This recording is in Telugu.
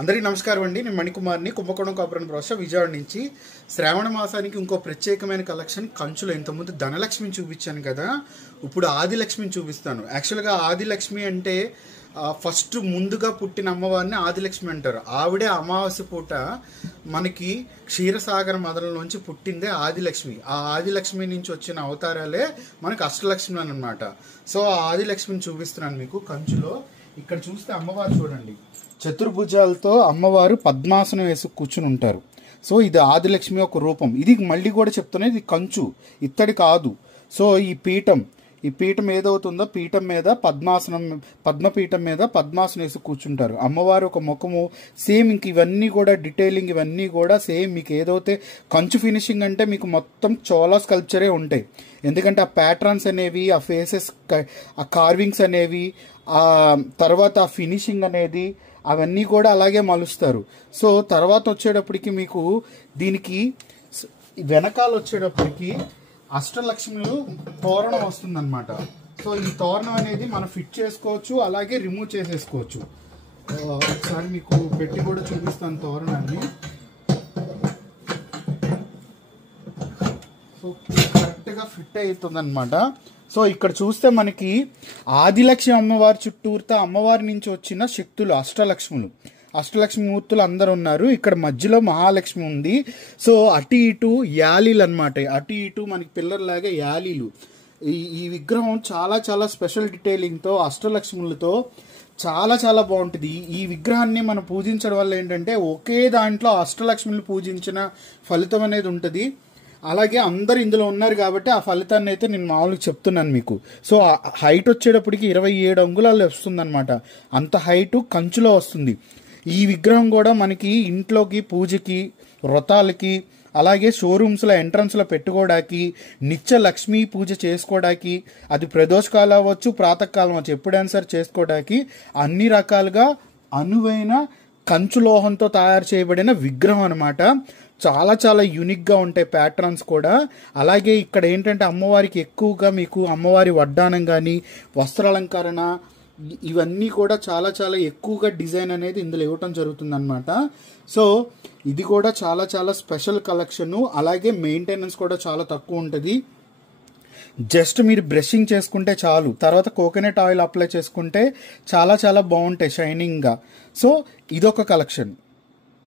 అందరికీ నమస్కారం అండి. నేను మణికుమార్ని, కుంభకోణం కాపురం ప్రాసెస్ విజయవాడ నుంచి. శ్రావణ మాసానికి ఇంకో ప్రత్యేకమైన కలెక్షన్ కంచులో. ఇంతకుముందు ధనలక్ష్మిని చూపించాను కదా, ఇప్పుడు ఆదిలక్ష్మిని చూపిస్తాను. యాక్చువల్గా ఆదిలక్ష్మి అంటే ఫస్ట్ ముందుగా పుట్టిన అమ్మవారిని ఆదిలక్ష్మి అంటారు. ఆవిడే అమావాస్య పూట మనకి క్షీరసాగర మదనలోంచి పుట్టిందే ఆదిలక్ష్మి. ఆ ఆదిలక్ష్మి నుంచి వచ్చిన అవతారాలే మనకు అష్టలక్ష్మి అన్నమాట. సో ఆ ఆదిలక్ష్మిని చూపిస్తున్నాను మీకు కంచులో. ఇక్కడ చూస్తే అమ్మవారు చూడండి, చతుర్భుజాలతో అమ్మవారు పద్మాసనం వేసి కూర్చుని ఉంటారు. సో ఇది ఆదిలక్ష్మి ఒక రూపం. ఇది మళ్ళీ కూడా చెప్తున్నది, ఇది కంచు, ఇత్తడి కాదు. సో ఈ పీఠం ఏదవుతుందో పీఠం మీద పద్మపీఠం మీద పద్మాసనం వేసి కూర్చుంటారు. అమ్మవారు ఒక ముఖము సేమ్. ఇంక ఇవన్నీ కూడా డీటెయిలింగ్, ఇవన్నీ కూడా సేమ్. మీకు ఏదైతే కంచు ఫినిషింగ్ అంటే మీకు మొత్తం చోళా స్కల్ప్చరే ఉంటాయి. ఎందుకంటే ఆ ప్యాటర్న్స్ అనేవి, ఆ ఫేసెస్, ఆ కార్వింగ్స్ అనేవి, ఆ తర్వాత ఆ ఫినిషింగ్ అనేది, అవన్నీ కూడా అలాగే మలుస్తారు. సో తర్వాత వచ్చేటప్పటికి మీకు దీనికి వెనకాల వచ్చేటప్పటికి అష్టలక్ష్ములు తోరణం వస్తుందన్నమాట. సో ఈ తోరణం అనేది మనం ఫిట్ చేసుకోవచ్చు, అలాగే రిమూవ్ చేసేసుకోవచ్చు. ఒకసారి మీకు పెట్టి కూడా చూపిస్తాను తోరణాన్ని. సో కరెక్ట్గా ఫిట్ అవుతుందన్నమాట. సో ఇక్కడ చూస్తే మనకి ఆదిలక్ష్మి అమ్మవారి చుట్టూరుతా అమ్మవారి నుంచి వచ్చిన శక్తులు అష్టలక్ష్మి మూర్తులు అందరు ఉన్నారు. ఇక్కడ మధ్యలో మహాలక్ష్మి ఉంది. సో అటు ఇటు యాలీలు అనమాట, అటు ఇటు మనకి పిల్లర్లాగా యాలీలు. ఈ విగ్రహం చాలా చాలా స్పెషల్ డీటెయిలింగ్తో, అష్టలక్ష్ములతో చాలా చాలా బాగుంటుంది. ఈ విగ్రహాన్ని మనం పూజించడం వల్ల ఏంటంటే ఒకే దాంట్లో అష్టలక్ష్ములు పూజించిన ఫలితం అనేది ఉంటుంది. అలాగే అందరు ఇందులో ఉన్నారు కాబట్టి ఆ ఫలితాన్ని అయితే నేను మామూలుగా చెప్తున్నాను మీకు. సో హైట్ వచ్చేటప్పటికి 27 అంగుళాలు వస్తుందన్నమాట. అంత హైటు కంచులో వస్తుంది. ఈ విగ్రహం కూడా మనకి ఇంట్లోకి పూజకి, వ్రతాలకి, అలాగే షోరూమ్స్లో ఎంట్రన్స్లో పెట్టుకోవడానికి, నిత్య లక్ష్మీ పూజ చేసుకోవడానికి, అది ప్రదోషకాలం అవ్వచ్చు, ప్రాతకాలం అవ్వచ్చు, ఎప్పుడైనా సరే చేసుకోవడానికి అన్ని రకాలుగా అనువైన కంచు లోహంతో తయారు చేయబడిన విగ్రహం అనమాట. చాలా చాలా యూనిక్గా ఉంటాయి ప్యాటర్న్స్ కూడా. అలాగే ఇక్కడ ఏంటంటే అమ్మవారికి ఎక్కువగా మీకు అమ్మవారి వడ్డానం కానీ, వస్త్రాలంకరణ, ఇవన్నీ కూడా చాలా చాలా ఎక్కువగా డిజైన్ అనేది ఇందులో ఇవ్వటం జరుగుతుంది అనమాట. సో ఇది కూడా చాలా చాలా స్పెషల్ కలెక్షను. అలాగే మెయింటెనెన్స్ కూడా చాలా తక్కువ ఉంటుంది. జస్ట్ మీరు బ్రషింగ్ చేసుకుంటే చాలు, తర్వాత కోకోనట్ ఆయిల్ అప్లై చేసుకుంటే చాలా చాలా బాగుంటాయి షైనింగ్గా. సో ఇదొక కలెక్షన్.